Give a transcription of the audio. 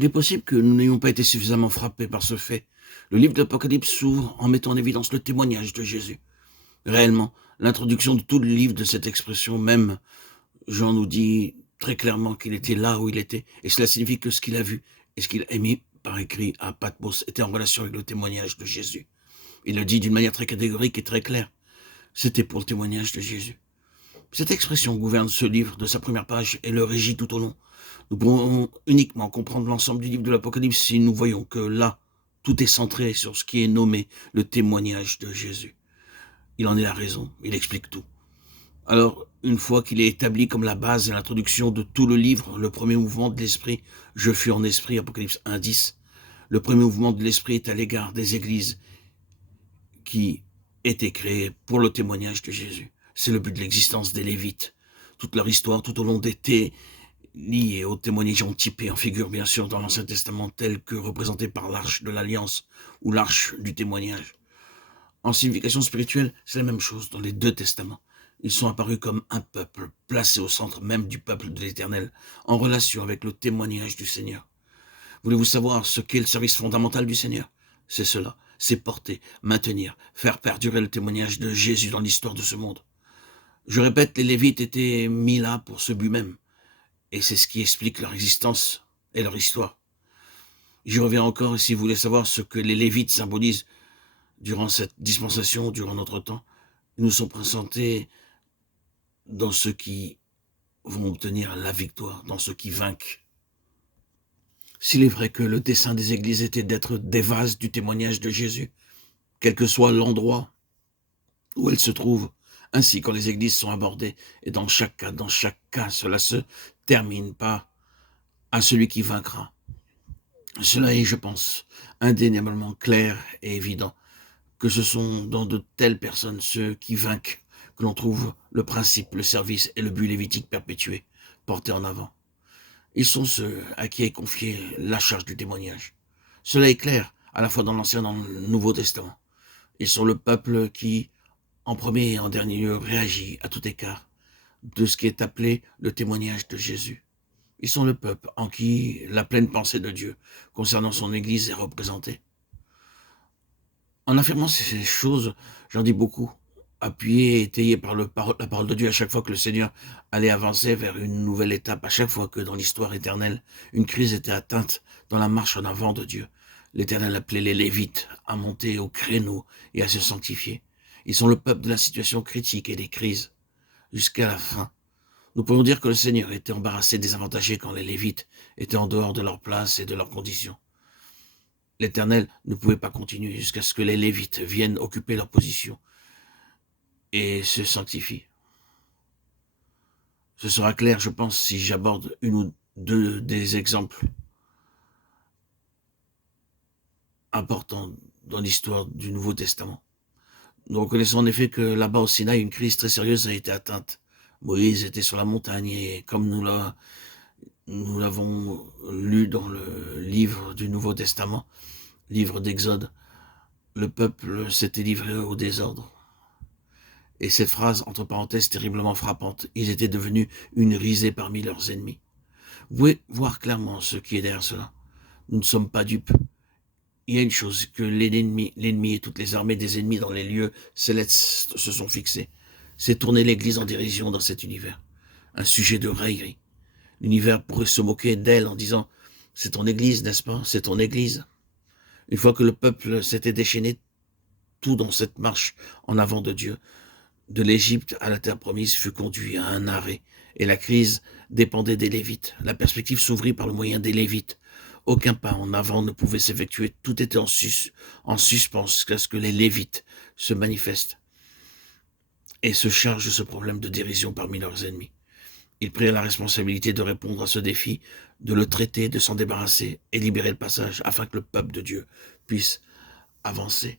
Il est possible que nous n'ayons pas été suffisamment frappés par ce fait. Le livre de l'Apocalypse s'ouvre en mettant en évidence le témoignage de Jésus. Réellement, l'introduction de tout le livre de cette expression même, Jean nous dit très clairement qu'il était là où il était, et cela signifie que ce qu'il a vu et ce qu'il a mis par écrit à Patmos était en relation avec le témoignage de Jésus. Il le dit d'une manière très catégorique et très claire. C'était pour le témoignage de Jésus. Cette expression gouverne ce livre de sa première page et le régit tout au long. Nous pourrons uniquement comprendre l'ensemble du livre de l'Apocalypse si nous voyons que là, tout est centré sur ce qui est nommé le témoignage de Jésus. Il en est la raison, il explique tout. Alors, une fois qu'il est établi comme la base et l'introduction de tout le livre, le premier mouvement de l'esprit, je fus en esprit, Apocalypse 1:10, le premier mouvement de l'esprit est à l'égard des églises qui étaient créées pour le témoignage de Jésus. C'est le but de l'existence des Lévites. Toute leur histoire, tout au long était liée aux témoignages typés en figure, bien sûr, dans l'Ancien Testament, tel que représenté par l'arche de l'Alliance ou l'arche du témoignage. En signification spirituelle, c'est la même chose dans les deux testaments. Ils sont apparus comme un peuple, placé au centre même du peuple de l'Éternel, en relation avec le témoignage du Seigneur. Voulez-vous savoir ce qu'est le service fondamental du Seigneur? C'est cela, c'est porter, maintenir, faire perdurer le témoignage de Jésus dans l'histoire de ce monde. Je répète, les Lévites étaient mis là pour ce but même, et c'est ce qui explique leur existence et leur histoire. J'y reviens encore, et si vous voulez savoir ce que les Lévites symbolisent durant cette dispensation, durant notre temps, ils nous sont présentés dans ceux qui vont obtenir la victoire, dans ceux qui vainquent. S'il est vrai que le dessein des églises était d'être des vases du témoignage de Jésus, quel que soit l'endroit où elles se trouvent, ainsi quand les églises sont abordées, et dans chaque cas, cela se termine pas à celui qui vaincra. Cela est, je pense, indéniablement clair et évident, que ce sont dans de telles personnes, ceux qui vainquent, que l'on trouve le principe, le service et le but lévitique perpétué, portés en avant. Ils sont ceux à qui est confiée la charge du témoignage. Cela est clair, à la fois dans l'Ancien et dans le Nouveau Testament. Ils sont le peuple qui, en premier et en dernier lieu, réagit à tout écart de ce qui est appelé le témoignage de Jésus. Ils sont le peuple en qui la pleine pensée de Dieu concernant son Église est représentée. En affirmant ces choses, j'en dis beaucoup, appuyé et étayé par la parole de Dieu à chaque fois que le Seigneur allait avancer vers une nouvelle étape, à chaque fois que dans l'histoire éternelle, une crise était atteinte dans la marche en avant de Dieu. L'Éternel appelait les Lévites à monter au créneau et à se sanctifier. Ils sont le peuple de la situation critique et des crises, jusqu'à la fin. Nous pouvons dire que le Seigneur était embarrassé, désavantagé quand les Lévites étaient en dehors de leur place et de leurs conditions. L'Éternel ne pouvait pas continuer jusqu'à ce que les Lévites viennent occuper leur position et se sanctifient. Ce sera clair, je pense, si j'aborde une ou deux des exemples importants dans l'histoire du Nouveau Testament. Nous reconnaissons en effet que là-bas au Sinaï, une crise très sérieuse a été atteinte. Moïse était sur la montagne et comme nous l'avons lu dans le livre du Nouveau Testament, livre d'Exode, le peuple s'était livré au désordre. Et cette phrase, entre parenthèses, terriblement frappante, ils étaient devenus une risée parmi leurs ennemis. Vous pouvez voir clairement ce qui est derrière cela. Nous ne sommes pas dupes. Il y a une chose que l'ennemi et toutes les armées des ennemis dans les lieux célestes se sont fixés. C'est tourner l'Église en dérision dans cet univers. Un sujet de raillerie. L'univers pourrait se moquer d'elle en disant « C'est ton Église, n'est-ce pas? C'est ton Église. » Une fois que le peuple s'était déchaîné, tout dans cette marche en avant de Dieu, de l'Égypte à la terre promise, fut conduit à un arrêt, et la crise dépendait des Lévites. La perspective s'ouvrit par le moyen des Lévites. Aucun pas en avant ne pouvait s'effectuer, tout était en suspens jusqu'à ce que les Lévites se manifestent et se chargent de ce problème de dérision parmi leurs ennemis. Ils prirent la responsabilité de répondre à ce défi, de le traiter, de s'en débarrasser et libérer le passage afin que le peuple de Dieu puisse avancer.